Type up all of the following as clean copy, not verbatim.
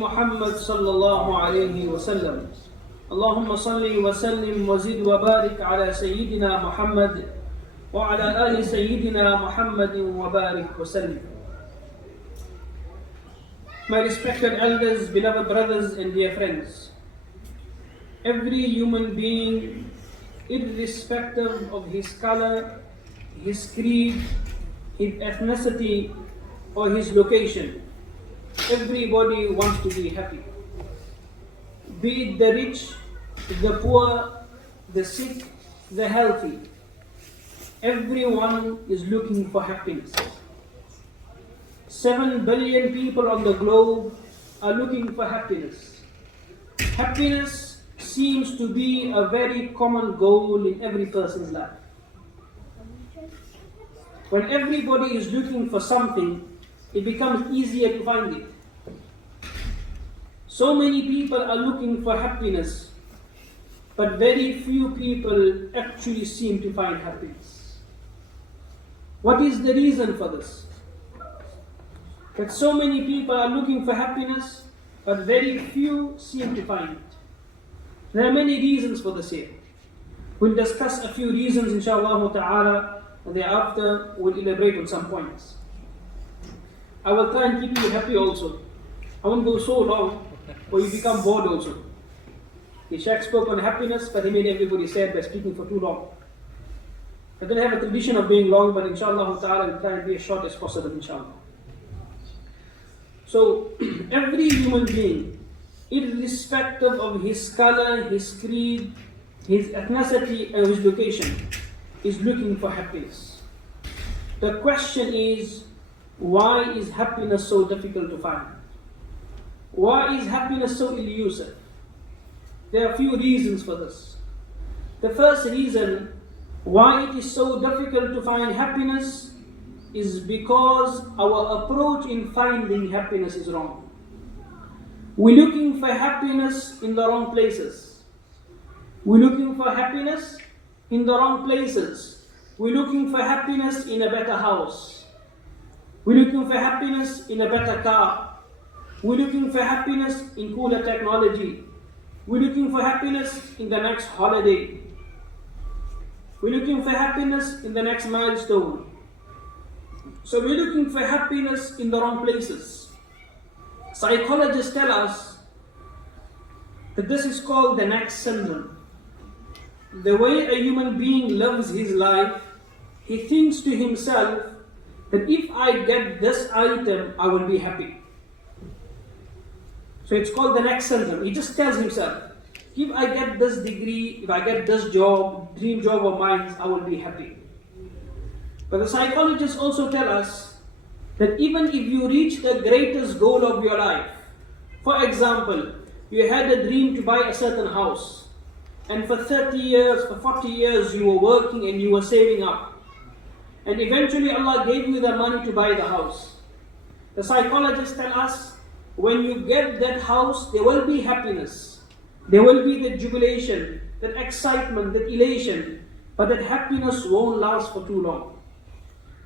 محمد صلى الله عليه وسلم اللهم صل وسلم وزد وبارك على سيدنا محمد وعلى آل سيدنا محمد وبارك وسلم. My respected elders, beloved brothers and dear friends, every human being, irrespective of his color, his creed, his ethnicity or his location, everybody wants to be happy. Be it the rich, the poor, the sick, the healthy. Everyone is looking for happiness. 7 billion people on the globe are looking for happiness. Happiness seems to be a very common goal in every person's life. When everybody is looking for something, it becomes easier to find it. So many people are looking for happiness, but very few people actually seem to find happiness. What is the reason for this? That so many people are looking for happiness, but very few seem to find it. There are many reasons for this here. We'll discuss a few reasons, inshallah ta'ala, and thereafter we'll elaborate on some points. I will try and keep you happy also. I won't go so long, or you become bored also. The Sheikh spoke on happiness, but he made everybody sad by speaking for too long. I don't have a tradition of being long, but inshallah ta'ala we'll try and be as short as possible, inshallah. So, every human being, irrespective of his color, his creed, his ethnicity, and his location, is looking for happiness. The question is, why is happiness so difficult to find? Why is happiness so elusive? There are a few reasons for this. The first reason why it is so difficult to find happiness is because our approach in finding happiness is wrong. We're looking for happiness in the wrong places. We're looking for happiness in the wrong places. We're looking for happiness in a better house. We're looking for happiness in a better car. We're looking for happiness in cooler technology. We're looking for happiness in the next holiday. We're looking for happiness in the next milestone. So we're looking for happiness in the wrong places. Psychologists tell us that this is called the next syndrome. The way a human being lives his life, he thinks to himself that if I get this item, I will be happy. So it's called the next syndrome. He just tells himself, if I get this degree, if I get this job, dream job of mine, I will be happy. But the psychologists also tell us that even if you reach the greatest goal of your life, for example, you had a dream to buy a certain house, and for 30 years, for 40 years, you were working and you were saving up, and eventually Allah gave you the money to buy the house. The psychologists tell us, when you get that house, there will be happiness, there will be that jubilation, that excitement, that elation, but that happiness won't last for too long.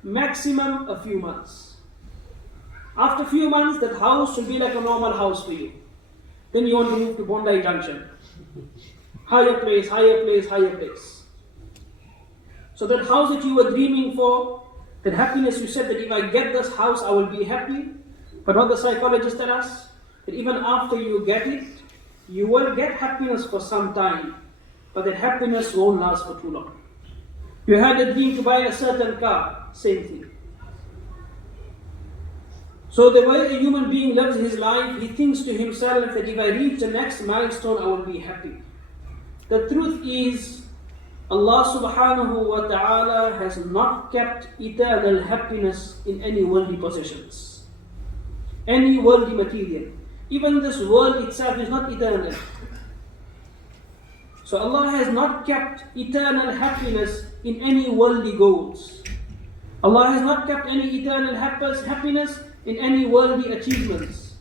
Maximum a few months. After a few months, that house will be like a normal house for you. Then you want to move to Bondi Junction. Higher place, higher place, higher place. So that house that you were dreaming for, that happiness, you said that if I get this house, I will be happy. But what the psychologists tell us, that even after you get it, you will get happiness for some time, but that happiness won't last for too long. You had a dream to buy a certain car, same thing. So the way a human being lives his life, he thinks to himself that if I reach the next milestone, I will be happy. The truth is, Allah subhanahu wa ta'ala has not kept eternal happiness in any worldly possessions, any worldly material. Even this world itself is not eternal. So Allah has not kept eternal happiness in any worldly goals. Allah has not kept any eternal happiness in any worldly achievements.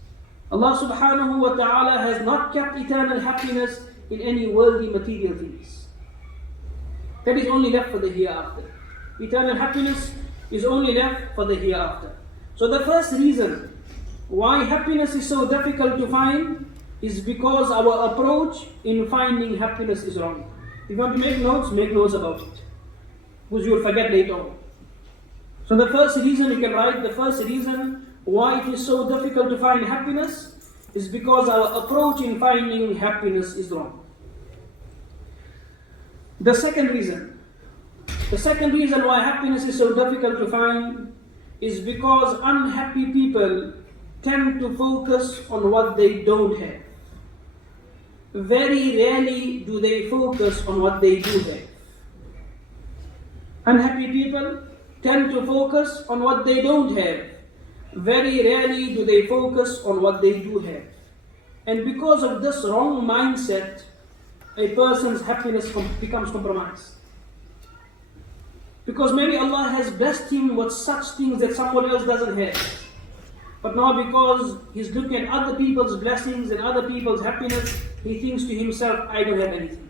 Allah subhanahu wa ta'ala has not kept eternal happiness in any worldly material things. That is only left for the hereafter. Eternal happiness is only left for the hereafter. So the first reason why happiness is so difficult to find is because our approach in finding happiness is wrong. If you want to make notes about it, because you will forget later on. So the first reason you can write, the first reason why it is so difficult to find happiness is because our approach in finding happiness is wrong. The second reason why happiness is so difficult to find is because unhappy people tend to focus on what they don't have. Very rarely do they focus on what they do have. Unhappy people tend to focus on what they don't have. Very rarely do they focus on what they do have. And because of this wrong mindset, a person's happiness becomes compromised. Because maybe Allah has blessed him with such things that someone else doesn't have. But now because he's looking at other people's blessings and other people's happiness, he thinks to himself, I don't have anything.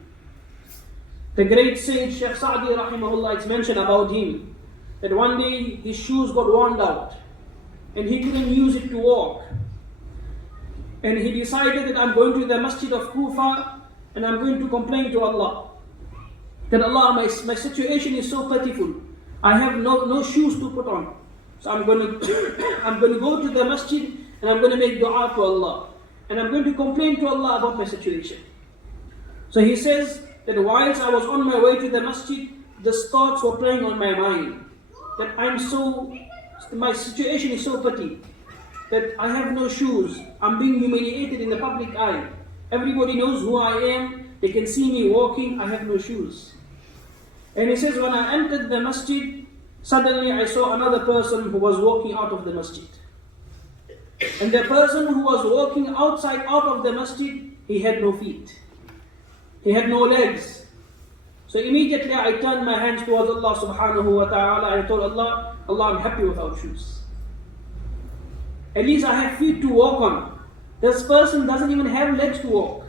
The great sage Sheikh Sa'di rahimahullah, it's mentioned about him, that one day his shoes got worn out and he couldn't use it to walk. And he decided that I'm going to the Masjid of Kufa and I'm going to complain to Allah. That Allah, my situation is so pitiful. I have no shoes to put on. So I'm going to go to the masjid and I'm going to make dua to Allah. And I'm going to complain to Allah about my situation. So he says that whilst I was on my way to the masjid, these thoughts were playing on my mind. That my situation is so petty. That I have no shoes. I'm being humiliated in the public eye. Everybody knows who I am. They can see me walking. I have no shoes. And he says, when I entered the masjid, suddenly I saw another person who was walking out of the masjid. And the person who was walking out of the masjid, he had no feet. He had no legs. So immediately I turned my hands towards Allah subhanahu wa ta'ala. I told Allah, Allah, I'm happy without shoes. At least I have feet to walk on. This person doesn't even have legs to walk.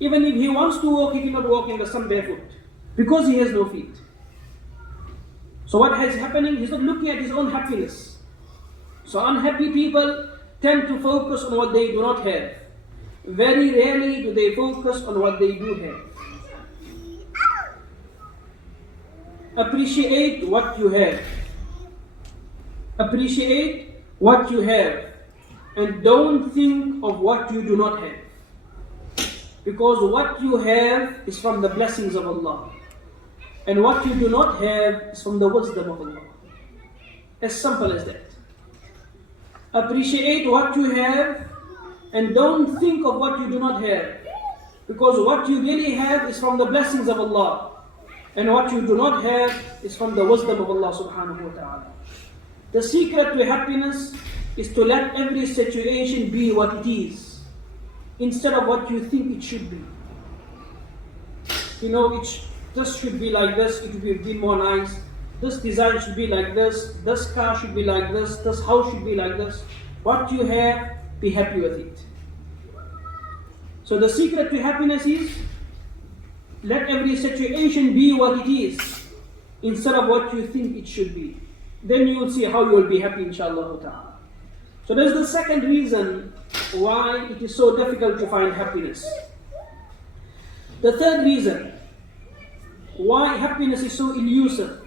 Even if he wants to walk, he cannot walk in the sun barefoot. Because he has no feet. So what is happening? He's not looking at his own happiness. So unhappy people tend to focus on what they do not have. Very rarely do they focus on what they do have. Appreciate what you have. Appreciate what you have. And don't think of what you do not have. Because what you have is from the blessings of Allah. And what you do not have is from the wisdom of Allah. As simple as that. Appreciate what you have and don't think of what you do not have. Because what you really have is from the blessings of Allah. And what you do not have is from the wisdom of Allah subhanahu wa ta'ala. The secret to happiness is to let every situation be what it is, instead of what you think it should be. This should be like this, it would be more nice. This design should be like this car should be like this house should be like this. What you have, be happy with it. So the secret to happiness is, let every situation be what it is, instead of what you think it should be. Then you will see how you will be happy, inshallah ta'ala. So there's the second reason why it is so difficult to find happiness. The third reason why happiness is so elusive.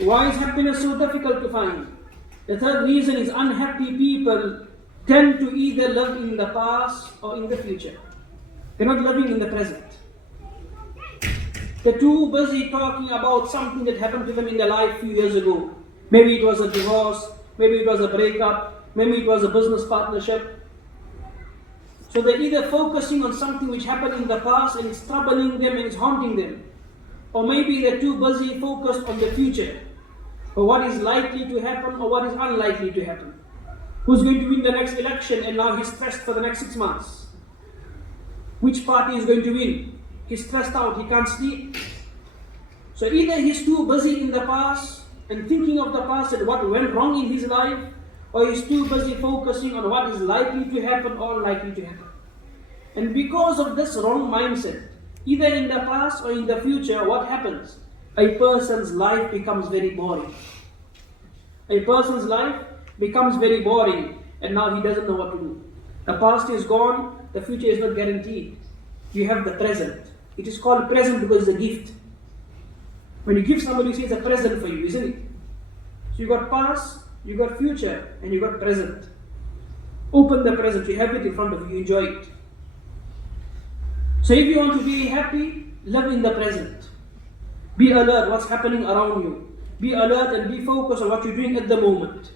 Why is happiness so difficult to find? The third reason is unhappy people tend to either live in the past or in the future. They're not living in the present. They're too busy talking about something that happened to them in their life a few years ago. Maybe it was a divorce, maybe it was a breakup, maybe it was a business partnership. So they're either focusing on something which happened in the past and it's troubling them and it's haunting them. Or maybe they're too busy focused on the future, or what is likely to happen or what is unlikely to happen. Who's going to win the next election and now he's stressed for the next 6 months. Which party is going to win? He's stressed out, he can't sleep. So either he's too busy in the past and thinking of the past and what went wrong in his life, or he's too busy focusing on what is likely to happen or unlikely to happen. And because of this wrong mindset, either in the past or in the future, what happens? A person's life becomes very boring. A person's life becomes very boring. and now he doesn't know what to do. The past is gone, the future is not guaranteed. You have the present. It is called present because it's a gift. When you give somebody, you say it's a present for you, isn't it? So you got past, you got future, and you got present. Open the present, you have it in front of you, enjoy it. So if you want to be happy, live in the present. Be alert what's happening around you. Be alert and be focused on what you're doing at the moment.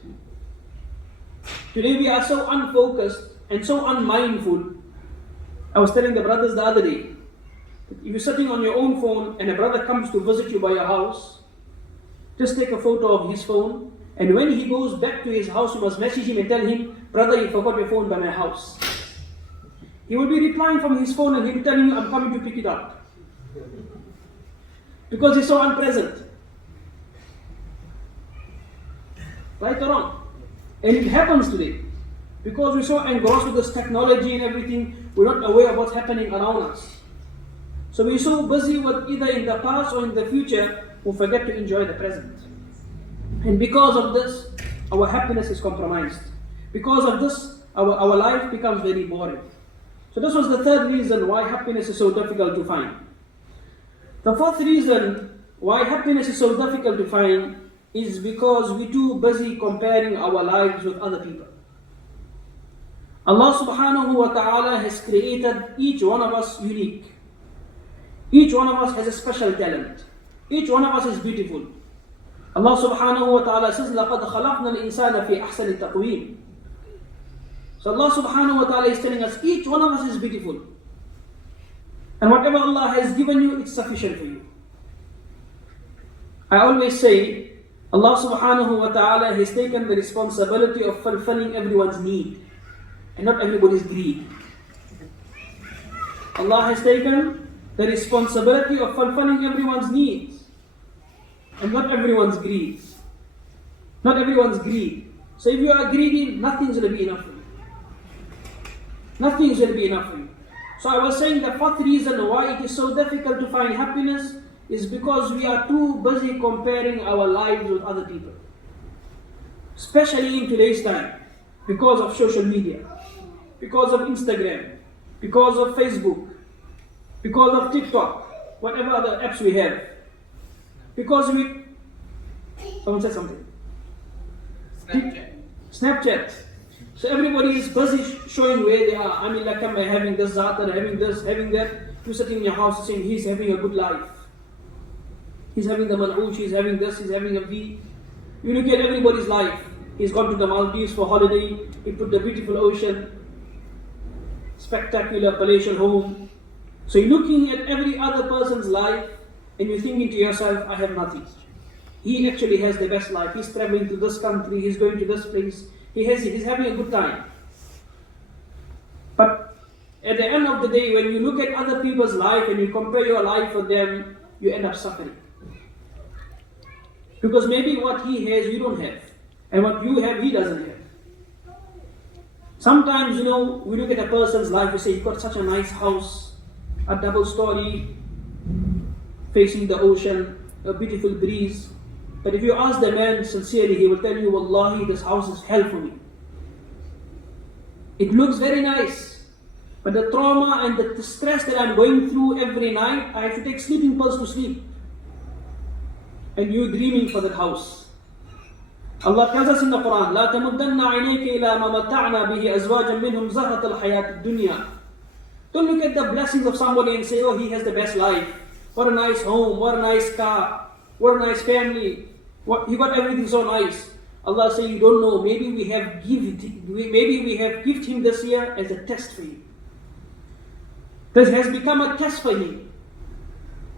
Today we are so unfocused and so unmindful. I was telling the brothers the other day, if you're sitting on your own phone and a brother comes to visit you by your house, just take a photo of his phone, and when he goes back to his house, you must message him and tell him, brother, you forgot your phone by my house. He will be replying from his phone and he'll be telling you, I'm coming to pick it up. Because he's so unpresent. Right or wrong? And it happens today. Because we're so engrossed with this technology and everything, we're not aware of what's happening around us. So we're so busy with either in the past or in the future, we forget to enjoy the present. And because of this, our happiness is compromised. Because of this, our life becomes very boring. So this was the third reason why happiness is so difficult to find. The fourth reason why happiness is so difficult to find is because we're too busy comparing our lives with other people. Allah subhanahu wa ta'ala has created each one of us unique. Each one of us has a special talent. Each one of us is beautiful. Allah subhanahu wa ta'ala says, لَقَدْ خَلَقْنَا الْإِنسَانَ فِي أَحْسَنِ تَقْوِيمٍ. So Allah subhanahu wa ta'ala is telling us, each one of us is beautiful. And whatever Allah has given you, it's sufficient for you. I always say, Allah subhanahu wa ta'ala has taken the responsibility of fulfilling everyone's need and not everybody's greed. Allah has taken the responsibility of fulfilling everyone's needs and not everyone's greed. Not everyone's greed. So if you are greedy, nothing's going to be enough for you. Nothing is going to be enough for you. So I was saying the fourth reason why it is so difficult to find happiness is because we are too busy comparing our lives with other people. Especially in today's time, because of social media, because of Instagram, because of Facebook, because of TikTok, whatever other apps we have. Because someone said something. Snapchat. So everybody is busy showing where they are. I mean, like, am I having this, that, and having this, having that. You're sitting in your house saying he's having a good life. He's having the man'oosh, he's having this, he's having a V. You look at everybody's life. He's gone to the Maldives for holiday. He put the beautiful ocean, spectacular palatial home. So you're looking at every other person's life and you're thinking to yourself, I have nothing. He actually has the best life. He's traveling to this country, he's going to this place. He's having a good time. But at the end of the day, when you look at other people's life and you compare your life with them, you end up suffering. Because maybe what he has, you don't have. And what you have, he doesn't have. Sometimes, we look at a person's life, we say, you've got such a nice house, a double story, facing the ocean, a beautiful breeze. But if you ask the man sincerely, he will tell you, Wallahi, this house is hell for me. It looks very nice, but the trauma and the stress that I'm going through every night, I have to take sleeping pills to sleep. And you dreaming for that house. Allah tells us in the Quran, لا تمدن عينيك إلى ما متعنا به أزواجا منهم زهرة الحياة الدنيا. Don't look at the blessings of somebody and say, oh, he has the best life. What a nice home, what a nice car, what a nice family. He got everything so nice. Allah says, you don't know, maybe we have given him this year as a test for you. This has become a test for him.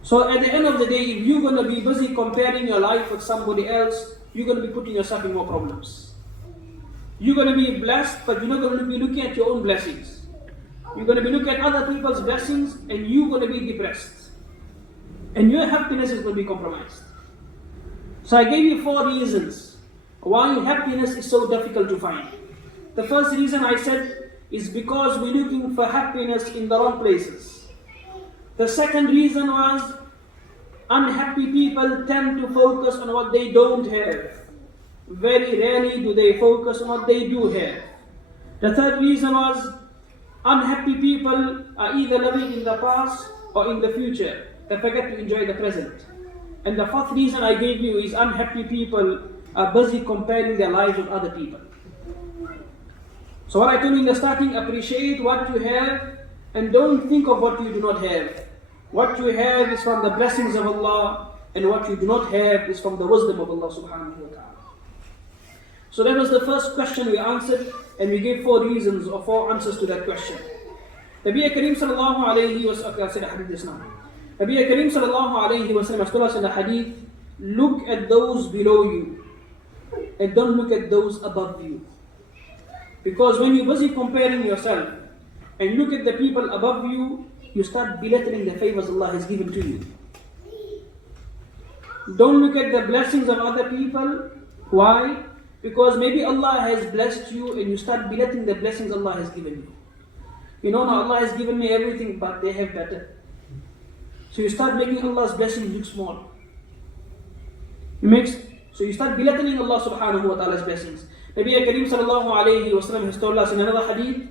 So at the end of the day, if you're going to be busy comparing your life with somebody else, you're going to be putting yourself in more problems. You're going to be blessed, but you're not going to be looking at your own blessings. You're going to be looking at other people's blessings, and you're going to be depressed. And your happiness is going to be compromised. So I gave you 4 reasons why happiness is so difficult to find. The first reason I said is because we're looking for happiness in the wrong places. The second reason was unhappy people tend to focus on what they don't have. Very rarely do they focus on what they do have. The third reason was unhappy people are either living in the past or in the future. They forget to enjoy the present. And the fourth reason I gave you is unhappy people are busy comparing their lives with other people. So what I told you in the starting, appreciate what you have and don't think of what you do not have. What you have is from the blessings of Allah, and what you do not have is from the wisdom of Allah subhanahu wa ta'ala. So that was the first question we answered, and we gave 4 reasons or 4 answers to that question. Nabi Kareem sallallahu alayhi wa sallam, I said a hadith just now. Nabi Kareem sallallahu alayhi wa sallam told us in the hadith, look at those below you and don't look at those above you. Because when you're busy comparing yourself and look at the people above you, you start belittling the favors Allah has given to you. Don't look at the blessings of other people. Why? Because maybe Allah has blessed you and you start belittling the blessings Allah has given you. You know, now Allah has given me everything, but they have better. So you start making Allah's blessings look small. So you start belittling Allah subhanahu wa ta'ala's blessings. Nabi Kareem sallallahu alayhi wa sallam has told us in another hadith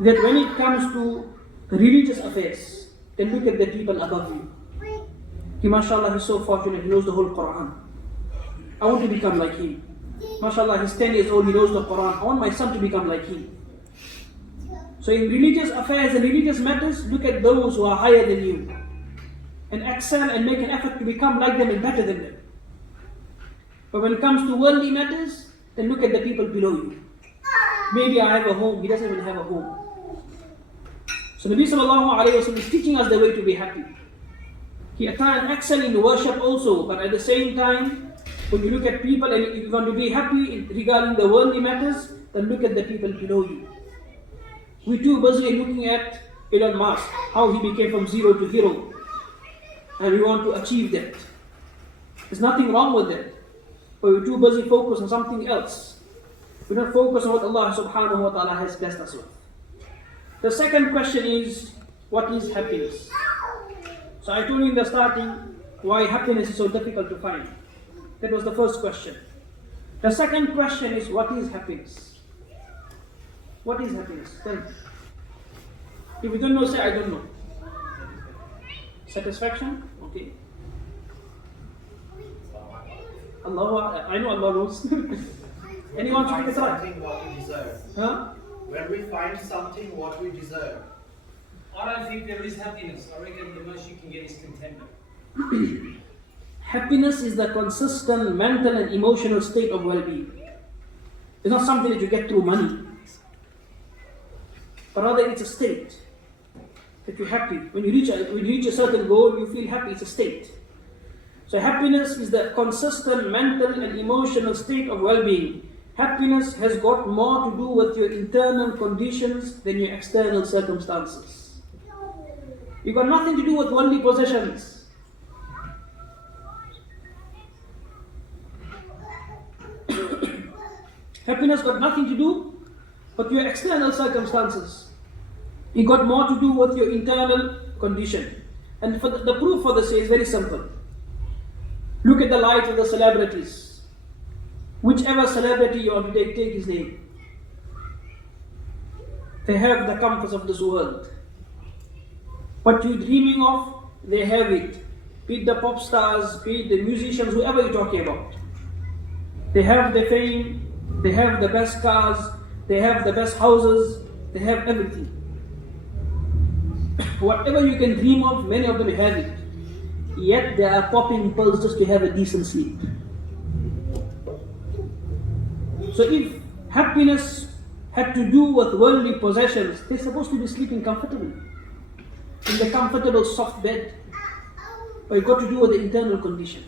that when it comes to religious affairs, then look at the people above you. He, mashallah, he's so fortunate, he knows the whole Quran. I want to become like him. Mashallah, he's 10 years old, he knows the Quran. I want my son to become like him. So in religious affairs and religious matters, look at those who are higher than you and excel and make an effort to become like them and better than them. But when it comes to worldly matters, then look at the people below you. Maybe I have a home, he doesn't even have a home. So Nabi sallallahu alayhi wa sallam is teaching us the way to be happy. He at times excel in worship also, but at the same time, when you look at people and if you want to be happy regarding the worldly matters, then look at the people below you. We're too busy looking at Elon Musk, how he became from zero to hero. And we want to achieve that. There's nothing wrong with that. But we're too busy focused on something else. We're not focused on what Allah subhanahu wa ta'ala has blessed us with. The second question is, what is happiness? So I told you in the starting why happiness is so difficult to find. That was the first question. The second question is, what is happiness? What is happiness? Tell me. If you don't know, say I don't know. Satisfaction? Okay. Allah, I know Allah knows. Anyone should take a try? Something what we deserve. Huh? When we find something what we deserve. I don't think there is happiness. I reckon the most you can get is contentment. Happiness is the consistent mental and emotional state of well-being. It's not something that you get through money. But rather it's a state that you're happy. When you reach a certain goal, you feel happy. It's a state. So happiness is the consistent mental and emotional state of well-being. Happiness has got more to do with your internal conditions than your external circumstances. You've got nothing to do with worldly possessions. Happiness got nothing to do with your external circumstances. It got more to do with your internal condition. And for the proof for this is very simple. Look at the lives of the celebrities. Whichever celebrity you want to take his name. They have the comforts of this world. What you're dreaming of, they have it. Be it the pop stars, be it the musicians, whoever you're talking about. They have the fame, they have the best cars, they have the best houses, they have everything. Whatever you can dream of, many of them have it. Yet they are popping pills just to have a decent sleep. So if happiness had to do with worldly possessions, they're supposed to be sleeping comfortably in the comfortable soft bed. But it got to do with the internal condition.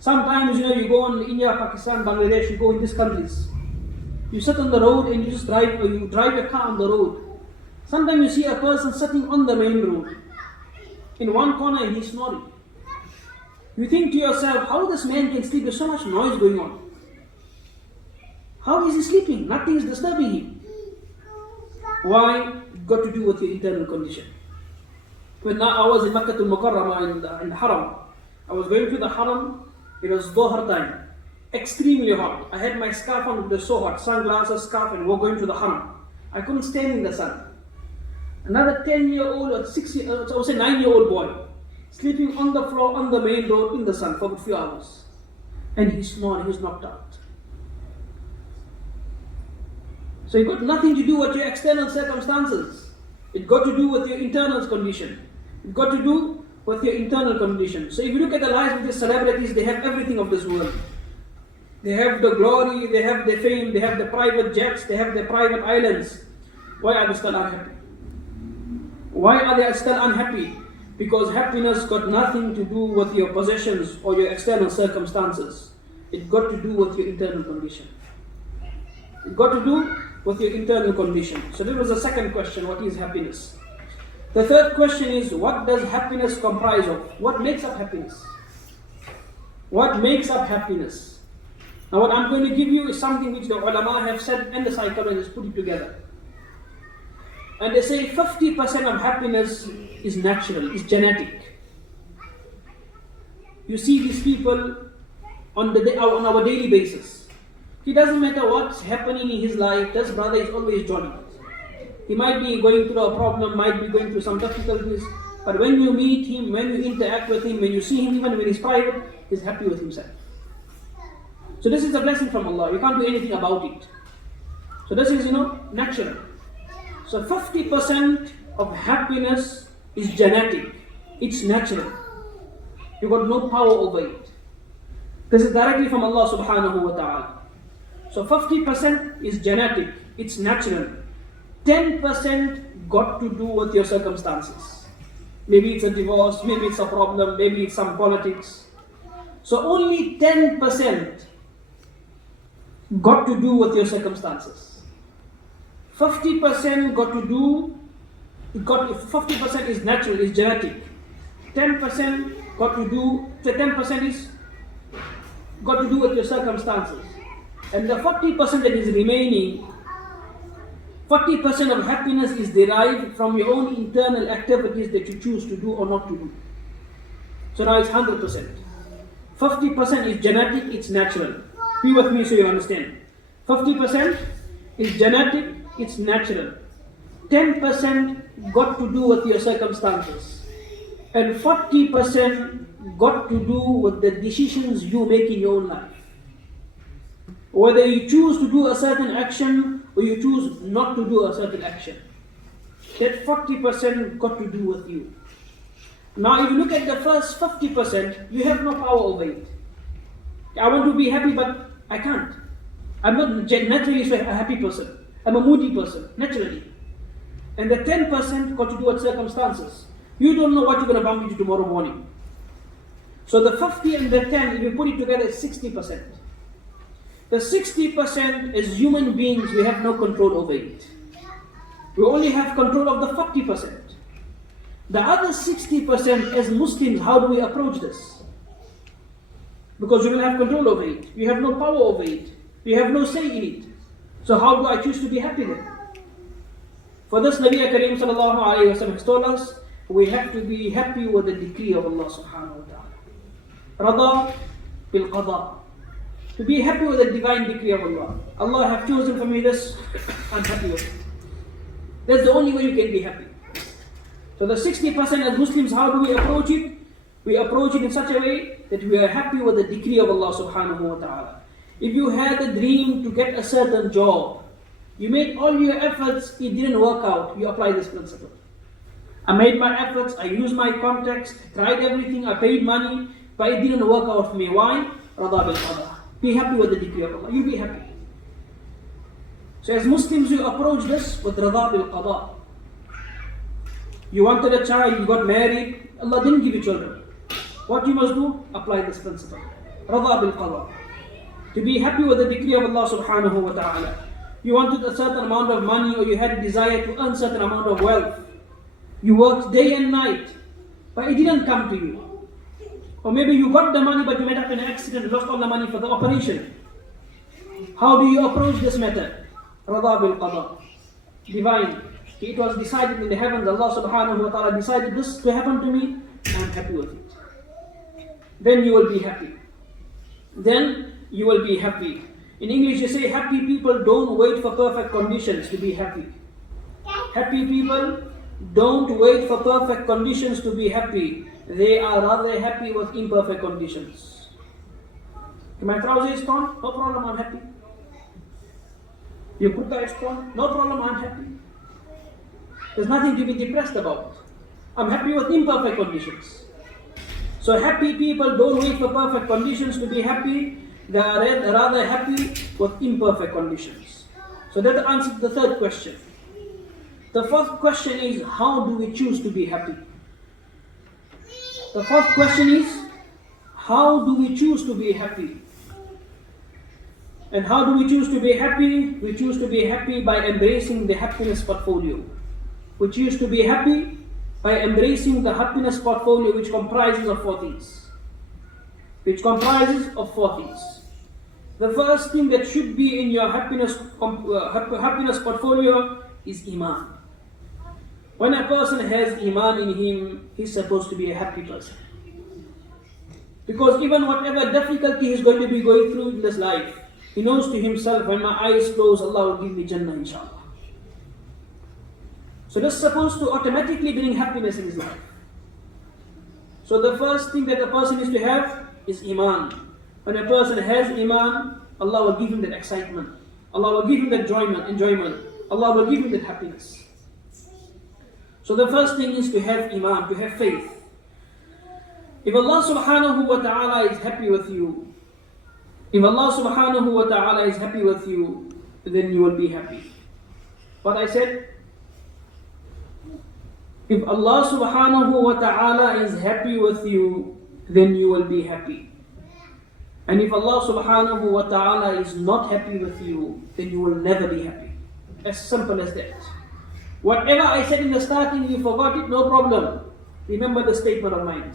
Sometimes you go on India, Pakistan, Bangladesh, you go in these countries. You sit on the road and you just drive, or you drive your car on the road. Sometimes you see a person sitting on the main road. In one corner and he's snoring. You think to yourself, how this man can sleep? There's so much noise going on. How is he sleeping? Nothing is disturbing him. Why? It got to do with your internal condition. When I was in Makkah al-Mukarramah in the Haram, I was going to the Haram, it was Dhuhr time. extremely hot. I had my scarf on, it was so hot, sunglasses, scarf, and we're going to the haram. I couldn't stand in the sun. Another 10-year-old or 6-year-old, I would say 9-year-old boy, sleeping on the floor on the main road in the sun for a few hours. And he snored, he was knocked out. So it got nothing to do with your external circumstances. It got to do with your internal condition. It got to do with your internal condition. So if you look at the lives of these celebrities, they have everything of this world. They have the glory, they have the fame, they have the private jets, they have the private islands. Why are they still unhappy? Why are they still unhappy? Because happiness got nothing to do with your possessions or your external circumstances. It got to do with your internal condition. It got to do with your internal condition. So this was the second question, what is happiness? The third question is, what does happiness comprise of? What makes up happiness? What makes up happiness? Now what I'm going to give you is something which the ulama have said and the psychologists put it together. And they say 50% of happiness is natural, is genetic. You see these people on our daily basis. It doesn't matter what's happening in his life, this brother is always jolly. He might be going through a problem, might be going through some difficulties, but when you meet him, when you interact with him, when you see him, even when he's private, he's happy with himself. So this is a blessing from Allah. You can't do anything about it. So this is, natural. So 50% of happiness is genetic. It's natural. You got no power over it. This is directly from Allah subhanahu wa ta'ala. So 50% is genetic. It's natural. 10% got to do with your circumstances. Maybe it's a divorce, maybe it's a problem, maybe it's some politics. So only 10% got to do with your circumstances. 50% got to do, 50% is natural, is genetic. 10% got to do, 10% is got to do with your circumstances. And the 40% that is remaining, 40% of happiness is derived from your own internal activities that you choose to do or not to do. So now it's 100%. 50% is genetic, it's natural. Be with me so you understand. 50% is genetic, it's natural. 10% got to do with your circumstances. And 40% got to do with the decisions you make in your own life. Whether you choose to do a certain action or you choose not to do a certain action. That 40% got to do with you. Now if you look at the first 50%, you have no power over it. I want to be happy but I can't. I'm not naturally a happy person. I'm a moody person, naturally. And the 10% got to do with circumstances. You don't know what you're going to bump into tomorrow morning. So the 50 and the 10, if you put it together, is 60%. The 60% as human beings, we have no control over it. We only have control of the 40%. The other 60% as Muslims, how do we approach this? Because we will have control over it. We have no power over it. We have no say in it. So how do I choose to be happy then? For this, Nabi Kareem sallallahu alayhi wa sallam has told us, we have to be happy with the decree of Allah subhanahu wa ta'ala. Rada bil qada. To be happy with the divine decree of Allah. Allah have chosen for me this, I'm happy with it. That's the only way you can be happy. So the 60% as Muslims, how do we approach it? We approach it in such a way that we are happy with the decree of Allah subhanahu wa ta'ala. If you had a dream to get a certain job, you made all your efforts, it didn't work out, you apply this principle. I made my efforts, I used my contacts, tried everything, I paid money, but it didn't work out for me. Why? Rada bil qada. Be happy with the decree of Allah. You be happy. So as Muslims, you approach this with rada bil qada. You wanted a child, you got married, Allah didn't give you children. What you must do? Apply this principle. Rada bil qada. To be happy with the decree of Allah subhanahu wa ta'ala. You wanted a certain amount of money or you had a desire to earn a certain amount of wealth. You worked day and night, but it didn't come to you. Or maybe you got the money but you met up in an accident, lost all the money for the operation. How do you approach this matter? Rada bil qada. Divine. It was decided in the heavens, Allah subhanahu wa ta'ala decided this to happen to me, I am happy with it. Then you will be happy. Then you will be happy. In English you say happy people don't wait for perfect conditions to be happy. Happy people don't wait for perfect conditions to be happy. They are rather happy with imperfect conditions. My trouser is torn? No problem, I'm happy. Your kurta is torn? No problem, I'm happy. There's nothing to be depressed about. I'm happy with imperfect conditions. So happy people don't wait for perfect conditions to be happy. They are rather happy with imperfect conditions. So that answers the third question. The fourth question is, how do we choose to be happy? The fourth question is, how do we choose to be happy? And how do we choose to be happy? We choose to be happy by embracing the happiness portfolio. We choose to be happy by embracing the happiness portfolio, which comprises of four things. The first thing that should be in your happiness portfolio is Iman. When a person has Iman in him, he's supposed to be a happy person. Because even whatever difficulty he's going to be going through in this life, he knows to himself, when my eyes close, Allah will give me Jannah, inshallah. So this is supposed to automatically bring happiness in his life. So the first thing that a person needs to have is Iman. When a person has Iman, Allah will give him that excitement. Allah will give him that enjoyment. Allah will give him that happiness. So the first thing is to have Iman, to have faith. If Allah subhanahu wa ta'ala is happy with you, then you will be happy. What I said? If Allah subhanahu wa ta'ala is happy with you, then you will be happy. And if Allah subhanahu wa ta'ala is not happy with you, then you will never be happy. As simple as that. Whatever I said in the starting, you forgot it, no problem. Remember the statement of mine.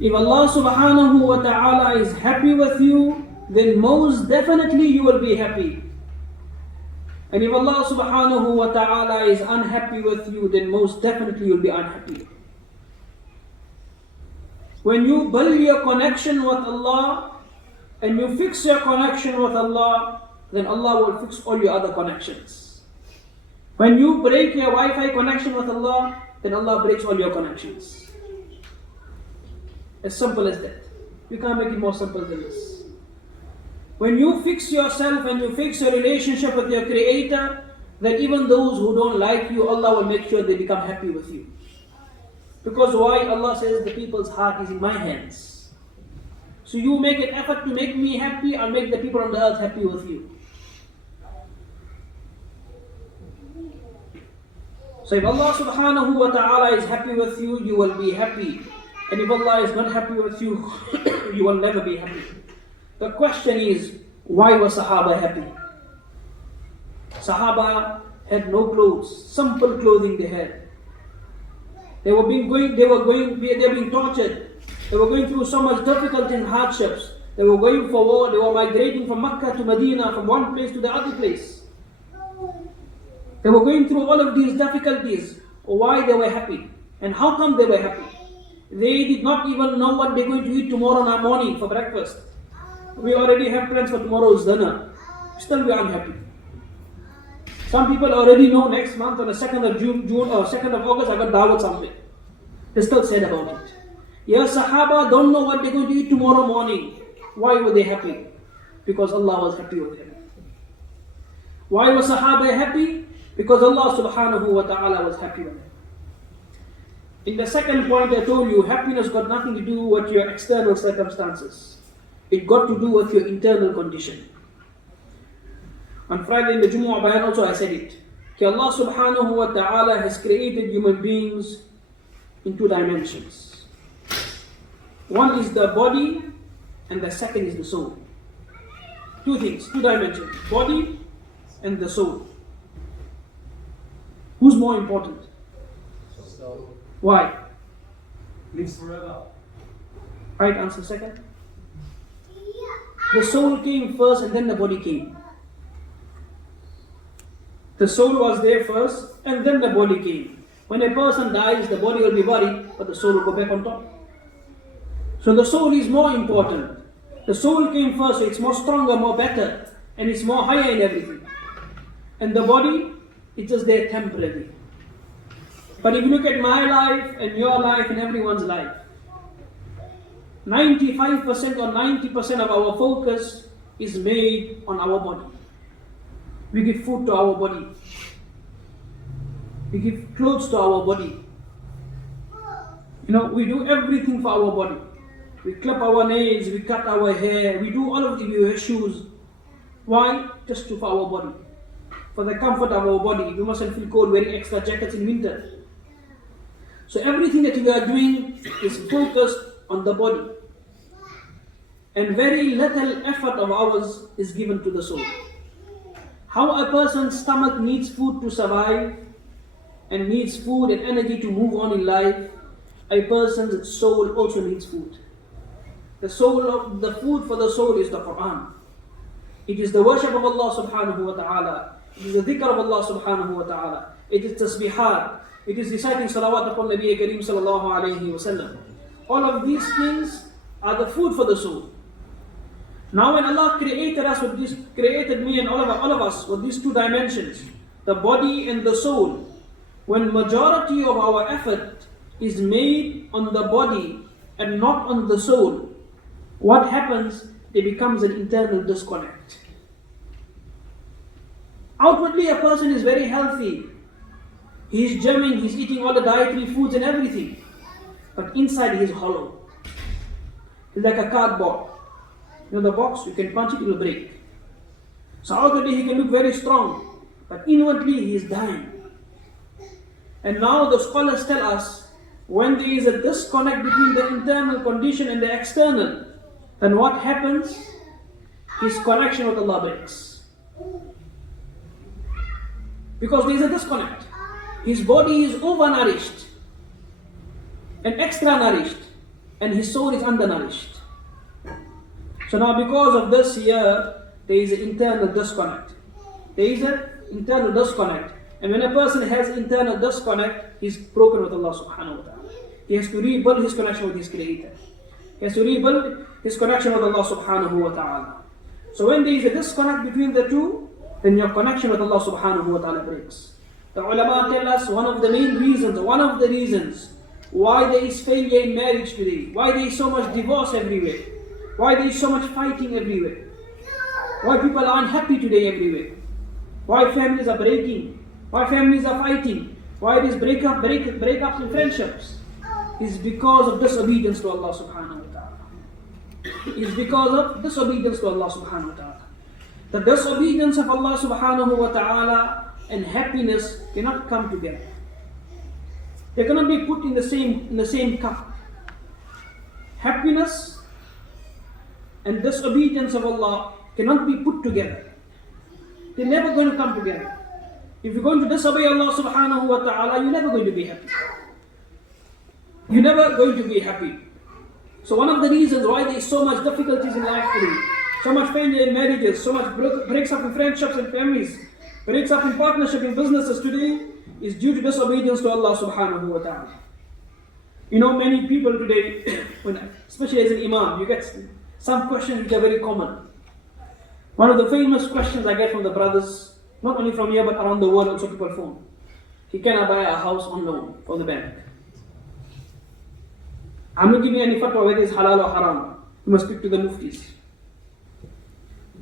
If Allah subhanahu wa ta'ala is happy with you, then most definitely you will be happy. And if Allah subhanahu wa ta'ala is unhappy with you, then most definitely you'll be unhappy. When you build your connection with Allah and you fix your connection with Allah, then Allah will fix all your other connections. When you break your Wi-Fi connection with Allah, then Allah breaks all your connections. As simple as that. You can't make it more simple than this. When you fix yourself and you fix your relationship with your Creator, then even those who don't like you, Allah will make sure they become happy with you. Because why? Allah says the people's heart is in my hands. So you make an effort to make me happy, I'll make the people on the earth happy with you. So if Allah subhanahu wa ta'ala is happy with you, you will be happy. And if Allah is not happy with you, you will never be happy. The question is, why were Sahaba happy? Sahaba had no clothes, simple clothing they had. They were being tortured. They were going through so much difficulty and hardships. They were going for war. They were migrating from Makkah to Medina, from one place to the other place. They were going through all of these difficulties. Why they were happy? And how come they were happy? They did not even know what they're going to eat tomorrow morning for breakfast. We already have plans for tomorrow's dinner. Still we are unhappy. Some people already know next month on the 2nd of June or 2nd of August I got dawat somewhere. They're still sad about it. Yes, Sahaba don't know what they're going to eat tomorrow morning. Why were they happy? Because Allah was happy with them. Why was Sahaba happy? Because Allah subhanahu wa ta'ala was happy with them. In the second point I told you, happiness got nothing to do with your external circumstances. It got to do with your internal condition. On Friday in the Jumu'ah Bayan also I said it. Allah subhanahu wa ta'ala has created human beings in two dimensions. One is the body and the second is the soul. Two things, two dimensions. Body and the soul. Who's more important? So, Why? lives forever. Right answer second. The soul came first and then the body came. The soul was there first and then the body came. When a person dies, the body will be buried, but the soul will go back on top. So the soul is more important. The soul came first, so it's more stronger, more better, and it's more higher in everything. And the body, it's just there temporarily. But if you look at my life and your life and everyone's life, 95% or 90% of our focus is made on our body. We give food to our body. We give clothes to our body. We do everything for our body. We clip our nails, we cut our hair, we do all of the, we wear shoes. Why? Just for our body. For the comfort of our body. We mustn't feel cold wearing extra jackets in winter. So everything that we are doing is focused on the body. And very little effort of ours is given to the soul. How a person's stomach needs food to survive and needs food and energy to move on in life, a person's soul also needs food. The food for the soul is the Quran. It is the worship of Allah subhanahu wa ta'ala. It is the dhikr of Allah subhanahu wa ta'ala. It is tasbihat. It is reciting salawat upon Nabi Kareem sallallahu alayhi wa sallam. All of these things are the food for the soul. Now when Allah created us with this, created me and all of us with these two dimensions, the body and the soul, when majority of our effort is made on the body and not on the soul, what happens? There becomes an internal disconnect. Outwardly a person is very healthy. He's gymming, he's eating all the dietary foods and everything. But inside he is hollow. He's like a cardboard. The box, you can punch it, it will break. So outwardly he can look very strong, but inwardly he is dying. And now the scholars tell us, when there is a disconnect between the internal condition and the external, then what happens? His connection with Allah breaks. Because there is a disconnect. His body is overnourished and extra nourished, and his soul is undernourished. So now because of this here, there is an internal disconnect. There is an internal disconnect. And when a person has internal disconnect, he's broken with Allah subhanahu wa ta'ala. He has to rebuild his connection with his Creator. He has to rebuild his connection with Allah subhanahu wa ta'ala. So when there is a disconnect between the two, then your connection with Allah subhanahu wa ta'ala breaks. The ulama tell us one of the reasons why there is failure in marriage today, why there is so much divorce everywhere, why there is so much fighting everywhere, why people are unhappy today everywhere, why families are breaking, why families are fighting, why there is breakups in friendships, is because of disobedience to Allah subhanahu wa ta'ala. It's because of disobedience to Allah subhanahu wa ta'ala. The disobedience of Allah subhanahu wa ta'ala and happiness cannot come together. They cannot be put in the same cup. Happiness and disobedience of Allah cannot be put together. They're never going to come together. If you're going to disobey Allah subhanahu wa ta'ala, you're never going to be happy. You're never going to be happy. So one of the reasons why there is so much difficulties in life today, so much failure in marriages, so much breaks up in friendships and families, breaks up in partnership in businesses today, is due to disobedience to Allah subhanahu wa ta'ala. Many people today, especially as an imam, you get some questions which are very common. One of the famous questions I get from the brothers, not only from here but around the world, also people phone. Can I buy a house on loan from the bank? I'm not giving any fatwa whether it's halal or haram. You must speak to the muftis.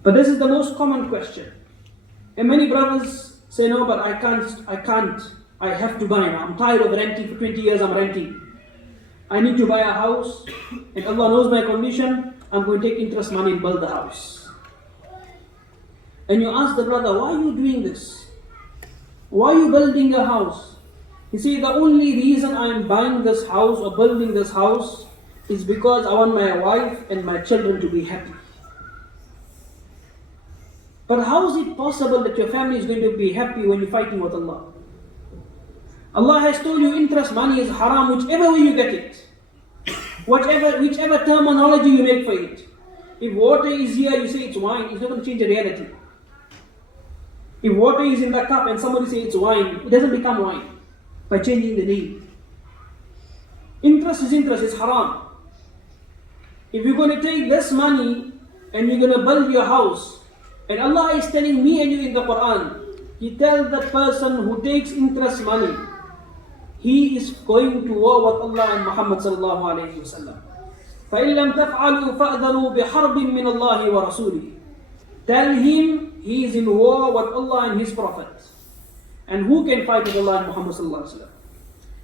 But this is the most common question. And many brothers say, no, but I can't. I have to buy now. I'm tired of renting. For 20 years I'm renting. I need to buy a house. And Allah knows my condition. I'm going to take interest money and build the house. And you ask the brother, why are you doing this? Why are you building a house? You see, the only reason I'm buying this house or building this house is because I want my wife and my children to be happy. But how is it possible that your family is going to be happy when you're fighting with Allah? Allah has told you interest money is haram, whichever way you get it. Whichever terminology you make for it. If water is here, you say it's wine, it's not going to change the reality. If water is in the cup and somebody says it's wine, it doesn't become wine by changing the name. Interest is interest, it's haram. If you're going to take this money and you're going to build your house, and Allah is telling me and you in the Quran, He tells that person who takes interest money, he is going to war with Allah and Muhammad sallallahu alayhi wa sallam. فَإِن لَمْ تَفْعَلُوا فَأْذَنُوا بِحَرْبٍ مِّنَ اللَّهِ وَرَسُولِهِ. Tell him he is in war with Allah and His Prophet. And who can fight with Allah and Muhammad sallallahu alayhi wa sallam?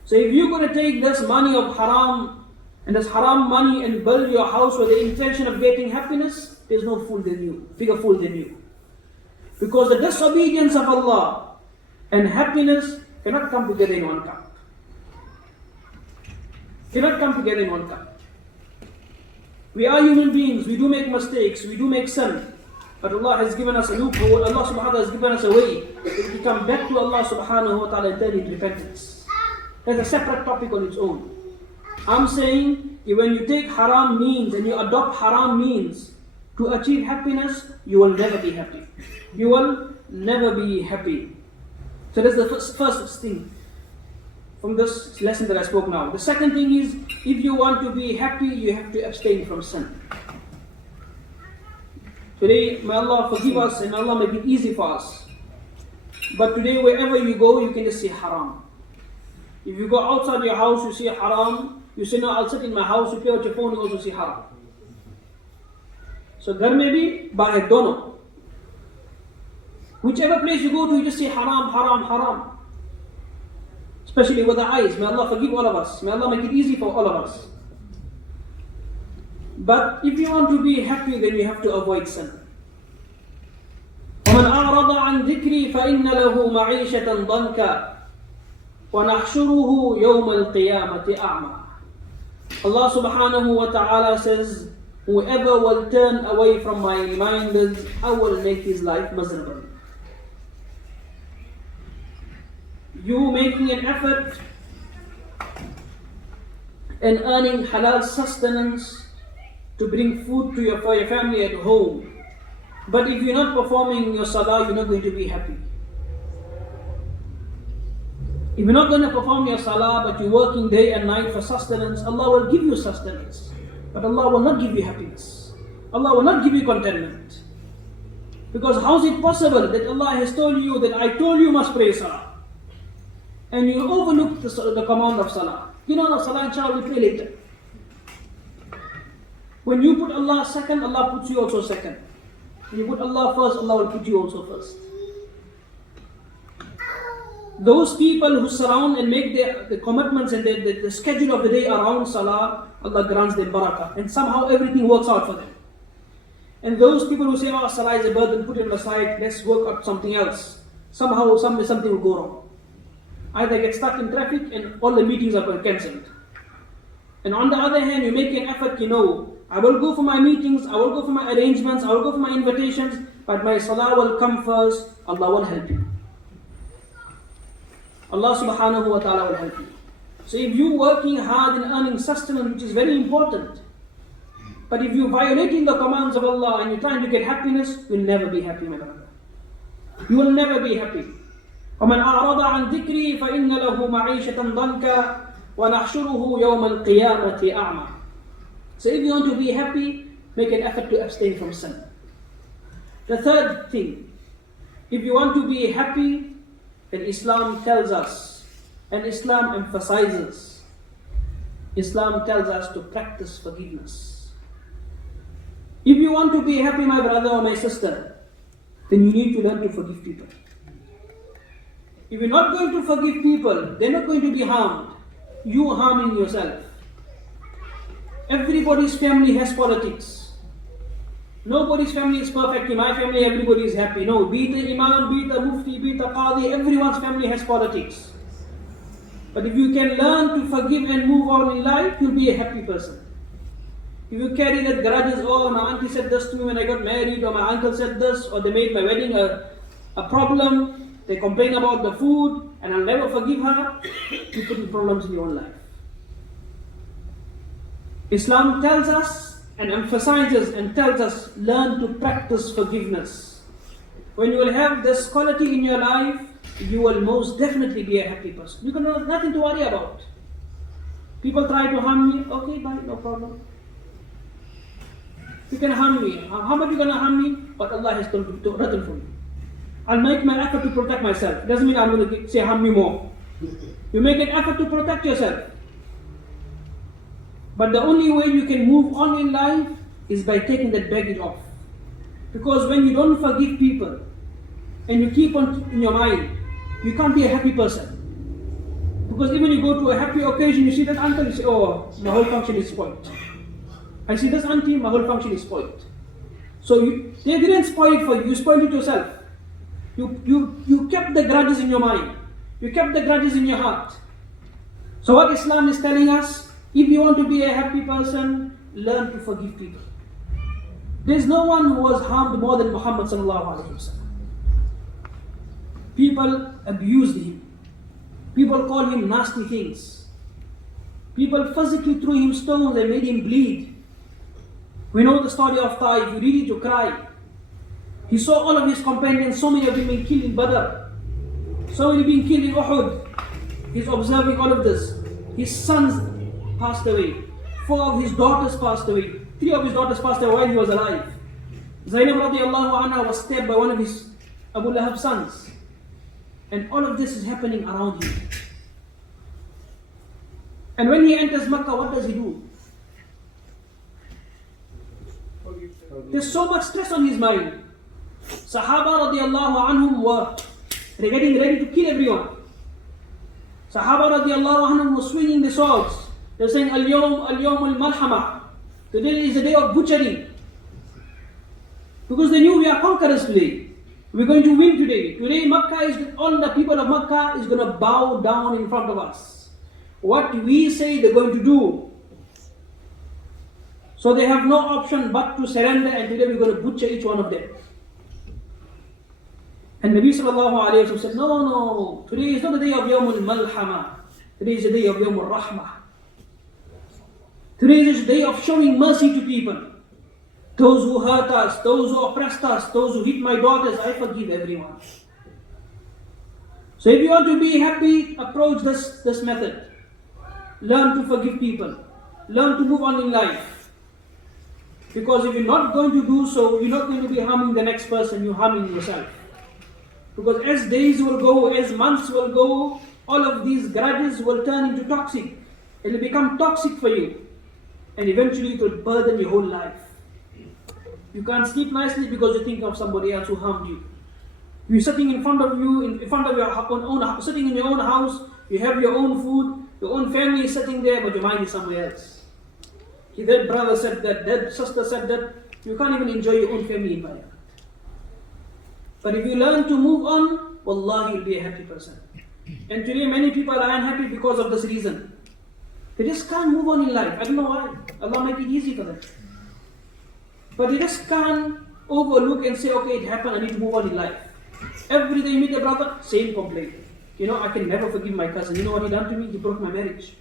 So if you're going to take this money of haram, and this haram money, and build your house with the intention of getting happiness, there's no fool than you, bigger fool than you. Because the disobedience of Allah and happiness cannot come together in one cup. Cannot come together in one cup. We are human beings, we do make mistakes, we do make sin. But Allah has given us a loophole, Allah subhanahu wa ta'ala has given us a way that we come back to Allah subhanahu wa ta'ala and turn in repentance. That's a separate topic on its own. I'm saying when you take haram means and you adopt haram means to achieve happiness, you will never be happy. You will never be happy. So that's the first thing from this lesson that I spoke now. The second thing is, if you want to be happy, you have to abstain from sin. Today, may Allah forgive us and Allah make it easy for us. But today, wherever you go, you can just see haram. If you go outside your house, you see haram. You say, no, I'll sit in my house, you play with your phone, you also see haram. So, ghar mein bhi, bahar dono. Whichever place you go to, you just see haram, haram, haram. Especially with the eyes. May Allah forgive all of us. May Allah make it easy for all of us. But if you want to be happy, then you have to avoid sin. وَمَنْ أَعْرَضَ عَنْ ذِكْرِي فَإِنَّ لَهُ مَعِيشَةً ضَنْكًا وَنَحْشُرُهُ يَوْمَ الْقِيَامَةِ أَعْمَى. Allah subhanahu wa ta'ala says, whoever will turn away from my reminders, I will make his life miserable. You making an effort and earning halal sustenance to bring food to for your family at home. But if you're not performing your salah, you're not going to be happy. If you're not going to perform your salah, but you're working day and night for sustenance, Allah will give you sustenance. But Allah will not give you happiness. Allah will not give you contentment. Because how is it possible that Allah has told you that I told you must pray salah, and you overlook the command of salah? You know, the salah inshallah we pray later. When you put Allah second, Allah puts you also second. When you put Allah first, Allah will put you also first. Those people who surround and make the commitments and the schedule of the day around salah, Allah grants them barakah. And somehow everything works out for them. And those people who say, oh, salah is a burden, put it aside, let's work out something else. Somehow, something will go wrong. Either get stuck in traffic and all the meetings are cancelled. And on the other hand, you make an effort, I will go for my meetings, I will go for my arrangements, I will go for my invitations, but my salah will come first, Allah will help you. Allah subhanahu wa ta'ala will help you. So if you're working hard and earning sustenance, which is very important, but if you're violating the commands of Allah and you're trying to get happiness, you'll never be happy, my brother. You will never be happy. وَمَنْ أَعْرَضَ عَنْ ذِكْرِي فَإِنَّ لَهُ مَعِيشَةً ضَنْكًا وَنَحْشُرُهُ يَوْمَ الْقِيَامَةِ أَعْمَى. So if you want to be happy, make an effort to abstain from sin. The third thing, if you want to be happy, then Islam tells us, and Islam emphasizes, Islam tells us to practice forgiveness. If you want to be happy, my brother or my sister, then you need to learn to forgive people. If you're not going to forgive people, they're not going to be harmed. You harming yourself. Everybody's family has politics. Nobody's family is perfect. In my family, everybody is happy. No, be it the imam, be it the mufti, be it the qadi, everyone's family has politics. But if you can learn to forgive and move on in life, you'll be a happy person. If you carry that grudges, oh, my auntie said this to me when I got married, or my uncle said this, or they made my wedding a problem, they complain about the food, and I'll never forgive her, you put in problems in your own life. Islam tells us and emphasizes and tells us, learn to practice forgiveness. When you will have this quality in your life, you will most definitely be a happy person. You can have nothing to worry about. People try to harm me, okay, bye, no problem. You can harm me. How much you going to harm me? But Allah has told me to written for me. I'll make my effort to protect myself. Doesn't mean I'm going to say harm me more. You make an effort to protect yourself. But the only way you can move on in life is by taking that baggage off. Because when you don't forgive people and you keep on in your mind, you can't be a happy person. Because even you go to a happy occasion, you see that uncle, you say, oh, my whole function is spoiled. I see this auntie, my whole function is spoiled. So they didn't spoil it for you, you spoiled it yourself. You kept the grudges in your mind. You kept the grudges in your heart. So what Islam is telling us, if you want to be a happy person, learn to forgive people. There's no one who was harmed more than Muhammad sallallahu alaihi wasallam. People abused him. People called him nasty things. People physically threw him stones and made him bleed. We know the story of Taif, you read it, you cry. He saw all of his companions, so many of them being killed in Badr, so many being killed in Uhud. He's observing all of this. His sons passed away. 4 of his daughters passed away. 3 of his daughters passed away while he was alive. Zainab radiallahu anha was stabbed by one of his Abu Lahab's sons. And all of this is happening around him. And when he enters Makkah, what does he do? There's so much stress on his mind. Sahaba radiallahu anhum were getting ready to kill everyone. Sahaba radiallahu anhum were swinging the swords. They were saying, Al-yawm al-malhama. Today is the day of butchering. Because they knew we are conquerors today. We're going to win today. Today all the people of Makkah is going to bow down in front of us. What we say they're going to do. So they have no option but to surrender, and today we're going to butcher each one of them. And Nabi sallallahu alayhi wa sallam said, no, today is not the day of Yawmul Malhama. Today is the day of Yawmul Rahmah. Today is the day of showing mercy to people. Those who hurt us, those who oppressed us, those who hit my daughters, I forgive everyone. So if you want to be happy, approach this method. Learn to forgive people. Learn to move on in life. Because if you're not going to do so, you're not going to be harming the next person, you're harming yourself. Because as days will go, as months will go, all of these grudges will turn into toxic. It will become toxic for you. And eventually it will burden your whole life. You can't sleep nicely because you think of somebody else who harmed you. You're sitting in front of you, sitting in your own house, you have your own food, your own family is sitting there, but your mind is somewhere else. That brother said that sister said that, you can't even enjoy your own family environment. But if you learn to move on, wallahi, you'll be a happy person. And today many people are unhappy because of this reason. They just can't move on in life. I don't know why. Allah make it easy for them. But they just can't overlook and say, okay, it happened, I need to move on in life. Every day you meet a brother, same complaint. I can never forgive my cousin. You know what he done to me? He broke my marriage.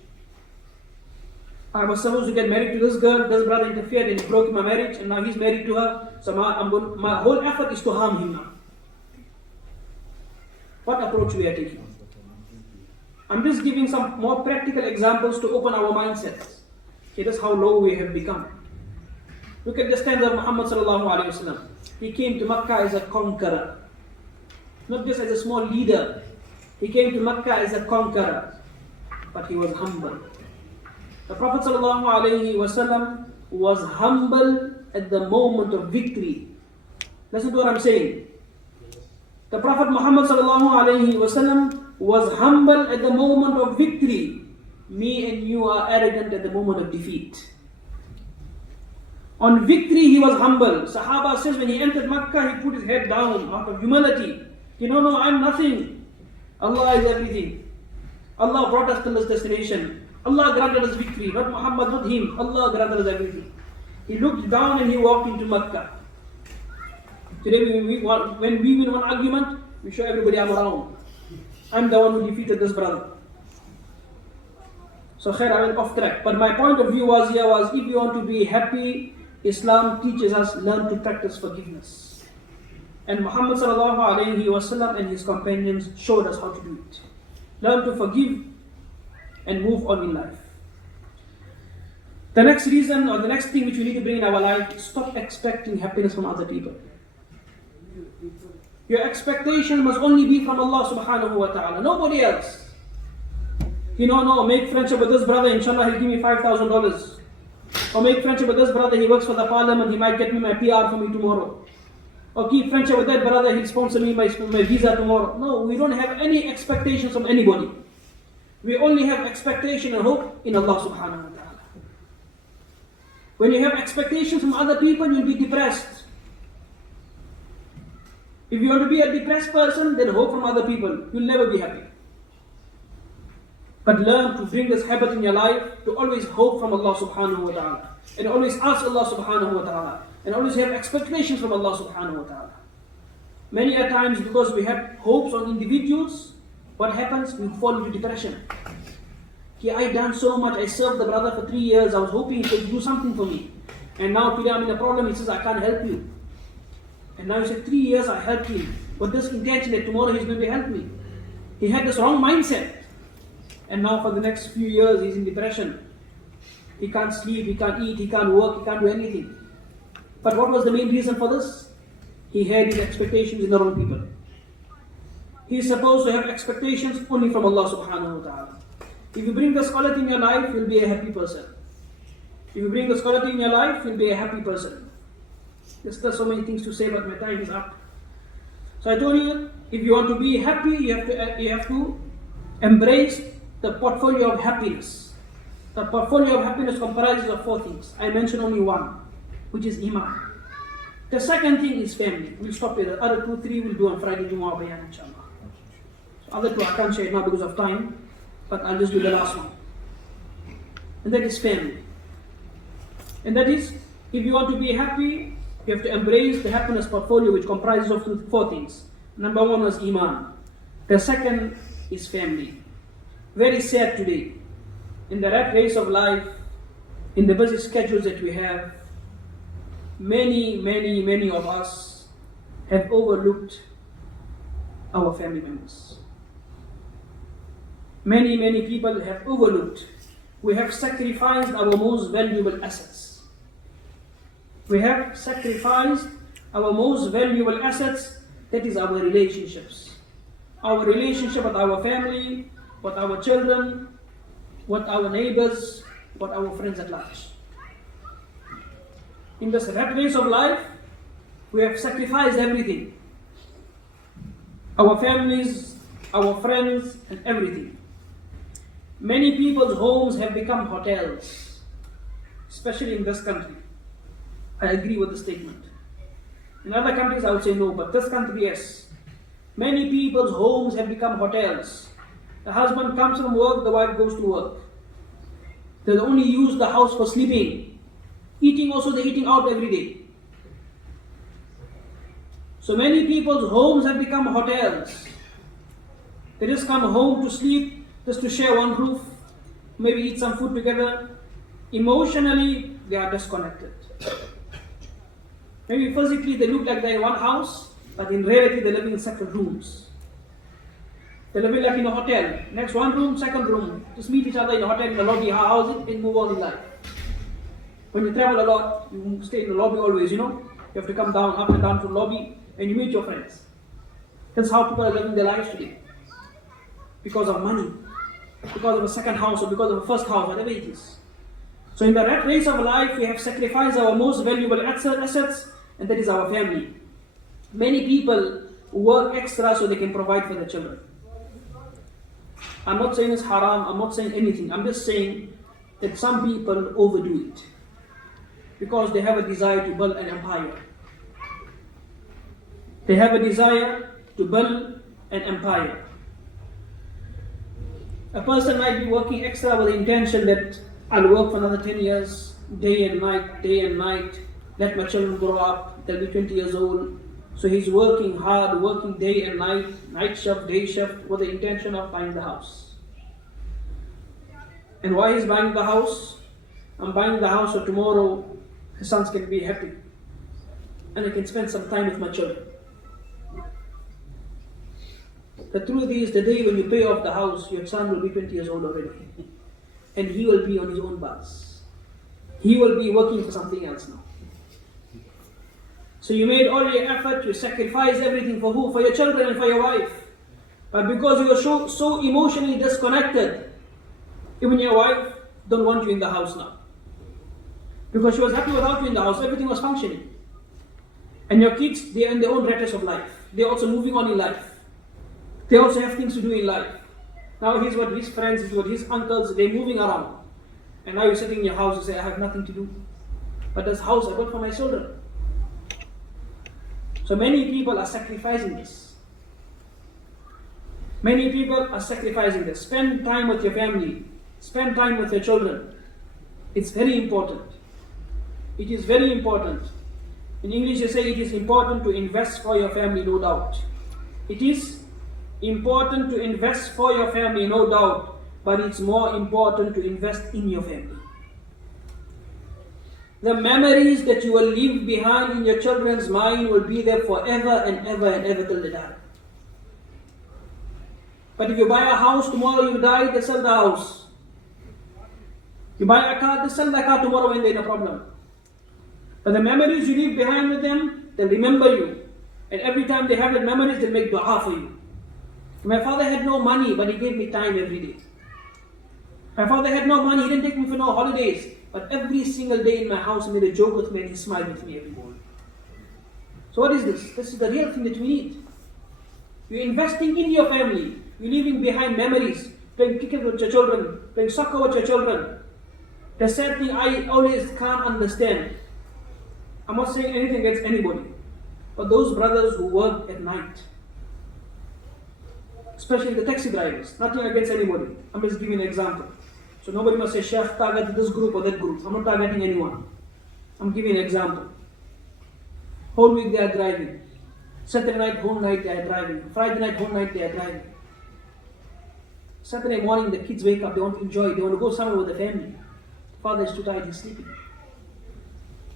I was supposed to get married to this girl, this brother interfered and he broke my marriage, and now he's married to her. So my whole effort is to harm him now. What approach we are taking? I'm just giving some more practical examples to open our mindsets. Okay, that's how low we have become. Look at the stanza of Muhammad sallallahu alaihi wasallam. He came to Makkah as a conqueror, not just as a small leader. He came to Makkah as a conqueror, but he was humble. The Prophet sallallahu alaihi wasallam was humble at the moment of victory. Listen to what I'm saying. The Prophet Muhammad sallallahu alaihi wasallam was humble at the moment of victory. Me and you are arrogant at the moment of defeat. On victory he was humble. Sahaba says when he entered Makkah, he put his head down out of humility. No, I'm nothing. Allah is everything. Allah brought us to this destination. Allah granted us victory, not Muhammad, not him. Allah granted us everything. He looked down and he walked into Makkah. Today when we win one argument, we show everybody I'm around. I'm the one who defeated this brother. So khair, I went off track. But my point of view was if you want to be happy, Islam teaches us learn to practice forgiveness. And Muhammad sallallahu alayhi wasallam and his companions showed us how to do it. Learn to forgive and move on in life. The next reason or the next thing which we need to bring in our life is stop expecting happiness from other people. Your expectation must only be from Allah subhanahu wa ta'ala, nobody else. No, make friendship with this brother, inshallah he'll give me $5,000. Or make friendship with this brother, he works for the parliament, he might get me my PR for me tomorrow. Or keep friendship with that brother, he'll sponsor me my visa tomorrow. No, we don't have any expectations from anybody. We only have expectation and hope in Allah subhanahu wa ta'ala. When you have expectations from other people, you'll be depressed. If you want to be a depressed person, then hope from other people. You'll never be happy. But learn to bring this habit in your life, to always hope from Allah subhanahu wa ta'ala. And always ask Allah subhanahu wa ta'ala. And always have expectations from Allah subhanahu wa ta'ala. Many a times, because we have hopes on individuals, what happens? We fall into depression. I done so much, I served the brother for 3 years, I was hoping he could do something for me. And now today I'm in a problem, he says, I can't help you. And now he said, 3 years I helped him. But this intention that tomorrow he's going to help me. He had this wrong mindset. And now for the next few years he's in depression. He can't sleep, he can't eat, he can't work, he can't do anything. But what was the main reason for this? He had his expectations in the wrong people. He's supposed to have expectations only from Allah subhanahu wa ta'ala. If you bring this quality in your life, you'll be a happy person. If you bring this quality in your life, you'll be a happy person. There's so many things to say, but my time is up. So I told you, if you want to be happy, you have to embrace the portfolio of happiness. The portfolio of happiness comprises of 4 things. I mentioned only one, which is Iman. The second thing is family. We'll stop here. The other 2, 3 we'll do on Friday, Jumu'ah Bayan, inshallah. So other 2 I can't share now because of time, but I'll just do the last one. And that is family. And that is, if you want to be happy, you have to embrace the happiness portfolio, which comprises of 4 things. Number 1 was Iman. The second is family. Very sad today. In the rat race of life, in the busy schedules that we have, many of us have overlooked our family members. Many people have overlooked. We have sacrificed our most valuable assets. We have sacrificed our most valuable assets, that is our relationships. Our relationship with our family, with our children, with our neighbors, with our friends at large. In this rat race of life, we have sacrificed everything. Our families, our friends, and everything. Many people's homes have become hotels, especially in this country. I agree with the statement. In other countries I would say no, but this country, yes. Many people's homes have become hotels. The husband comes from work, the wife goes to work. They only use the house for sleeping. Eating also, they're eating out every day. So many people's homes have become hotels. They just come home to sleep, just to share one roof, maybe eat some food together. Emotionally, they are disconnected. Maybe physically they look like they're in one house, but in reality they're living in separate rooms. They're living like in a hotel. Next one room, second room. Just meet each other in a hotel, in the lobby, how is it, and move on in life. When you travel a lot, you stay in the lobby always, You have to come down, up and down to the lobby, and you meet your friends. That's how people are living their lives today. Because of money, because of a second house, or because of a first house, whatever it is. So in the rat race of life, we have sacrificed our most valuable assets, and that is our family. Many people work extra so they can provide for their children. I'm not saying it's haram, I'm not saying anything. I'm just saying that some people overdo it because they have a desire to build an empire. They have a desire to build an empire. A person might be working extra with the intention that I'll work for another 10 years, day and night, let my children grow up, they'll be 20 years old. So he's working hard, working day and night shift, day shift, with the intention of buying the house. And why he's buying the house? I'm buying the house so tomorrow his sons can be happy. And I can spend some time with my children. The truth is, the day when you pay off the house, your son will be 20 years old already. And he will be on his own bus. he will be working for something else now. So you made all your effort, you sacrificed everything for who? For your children and for your wife. But because you were so emotionally disconnected, even your wife don't want you in the house now. Because she was happy without you in the house, everything was functioning. And your kids, they are in their own rattles of life. They're also moving on in life. They also have things to do in life. Now he's what his friends, he's what his uncles, they're moving around. And now you're sitting in your house and say, I have nothing to do. But this house I bought for my children. So many people are sacrificing this. Many people are sacrificing this. Spend time with your family. Spend time with your children. It's very important. It is very important. In English they say it is important to invest for your family, no doubt. It is important to invest for your family, no doubt. But it's more important to invest in your family. The memories that you will leave behind in your children's mind will be there forever and ever and ever till they die. But if you buy a house, tomorrow you die, they sell the house. You buy a car, they sell the car tomorrow when they're in a problem. But the memories you leave behind with them, they'll remember you. And every time they have that memories, they'll make dua for you. My father had no money, but he gave me time every day. My father had no money, he didn't take me for no holidays. But every single day in my house, he made a joke with me and he smiled with me every morning. So what is this? This is the real thing that we need. You're investing in your family. You're leaving behind memories. Playing cricket with your children. Playing soccer with your children. The sad thing I always can't understand. I'm not saying anything against anybody. But those brothers who work at night. Especially the taxi drivers. Nothing against anybody. I'm just giving an example. So nobody must say, Sheikh targeted this group or that group. I'm not targeting anyone. I'm giving an example. Whole week they are driving. Saturday night, whole night they are driving. Friday night, whole night they are driving. Saturday morning the kids wake up, they want to enjoy, they want to go somewhere with the family. Father is too tired, he's sleeping.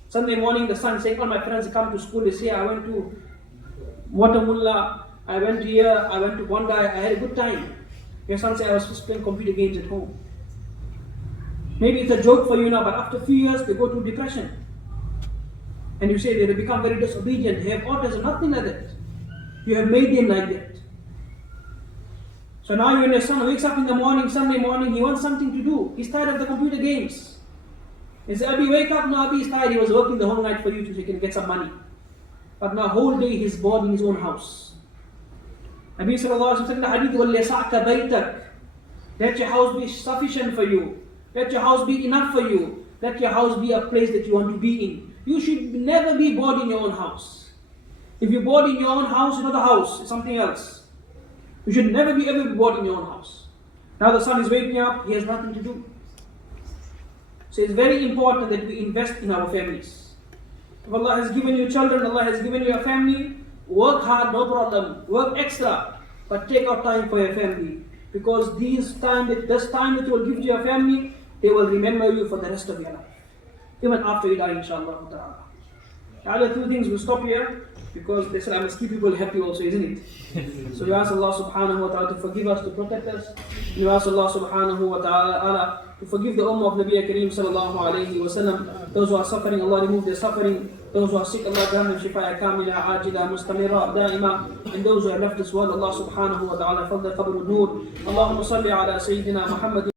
Sunday morning the son saying, all my friends come to school, they say, I went to Watamulla, I went here, I went to Bondi, I had a good time. Your son says, I was just playing computer games at home. Maybe it's a joke for you now, but after a few years they go to depression. And you say they become very disobedient, they have autism, nothing like that. You have made them like that. So now when your son wakes up in the morning, Sunday morning, he wants something to do. He's tired of the computer games. He says, Abi, wake up. No, Abi is tired. He was working the whole night for you so he can get some money. But now whole day he's bored in his own house. Nabi sallallahu alayhi wa sallam said in the hadith, وَلْيَسَعْكَ بَيْتَكَ. Let your house be sufficient for you. Let your house be enough for you. Let your house be a place that you want to be in. You should never be bored in your own house. If you're bored in your own house, it's not a house, it's something else. You should never be ever bored in your own house. Now the son is waking up, he has nothing to do. So it's very important that we invest in our families. If Allah has given you children, Allah has given you a family, work hard, no problem. Work extra, but take out time for your family. Because this time that you will give to your family, they will remember you for the rest of your life. Even after you die, inshallah ta'ala. The other two things, we'll stop here. Because they said, I must keep people happy also, isn't it? So we ask Allah subhanahu wa ta'ala to forgive us, to protect us. We ask Allah subhanahu wa ta'ala to forgive the ummah of Nabi Kareem sallallahu alayhi wa sallam. Those who are suffering, Allah remove their suffering. Those who are sick, Allah grant them shifaa kamila, ajila, mustamira, daima. And those who have left this world, Allah subhanahu wa ta'ala, fadl qabr al-noor. Allahumma salli ala Sayyidina Muhammad